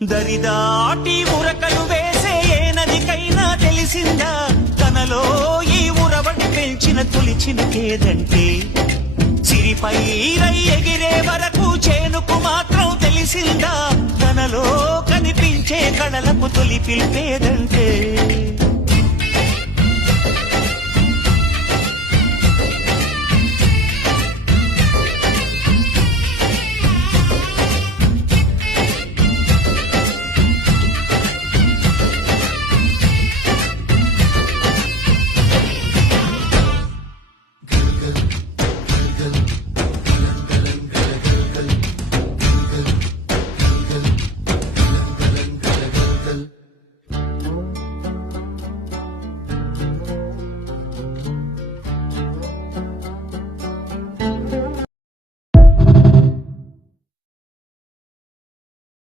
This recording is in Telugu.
దరిదాటి ఉరకలు వేసే ఏ నదికైనా తెలిసిందా తనలో ఈ ఉరవడి పెంచిన తొలి చినుకేదంటే సిరిపై రై ఎగిరే వరకు చేనుకు మాత్రం తెలిసిందా తనలో కనిపించే కళలకు తొలి పిలిపేదంటే